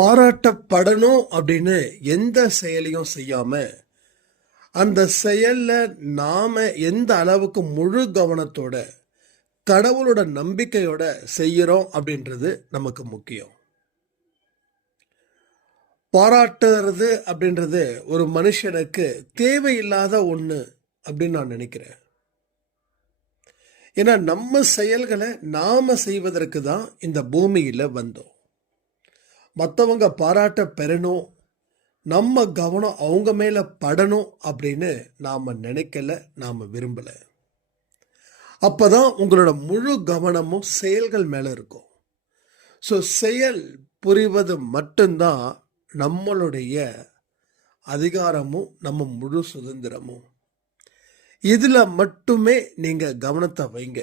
பாராட்டப்படணும் அப்படின்னு எந்த செயலையும் செய்யாம அந்த செயல்ல நாம எந்த அளவுக்கு முழு கவனத்தோட கடவுளோட நம்பிக்கையோட செய்யறோம் அப்படின்றது நமக்கு முக்கியம். பாராட்டுறது அப்படின்றது ஒரு மனுஷனுக்கு தேவையில்லாத ஒண்ணு அப்படின்னு நான் நினைக்கிறேன். ஏன்னா நம்ம செயல்களை நாம செய்வதற்கு தான் இந்த பூமியில வந்தோம். மற்றவங்க பாராட்ட பெறணும், நம்ம கவனம் அவங்க மேல படணும் அப்படின்னு நாம நினைக்கல, நாம விரும்பல. அப்பதான் உங்களோட முழு கவனமும் செயல்கள் மேல இருக்கும். ஸோ செயல் புரிவது மட்டும்தான் நம்மளுடைய அதிகாரமும் நம்ம முழு சுதந்திரமும். இதுல மட்டுமே நீங்க கவனத்தை வைங்க.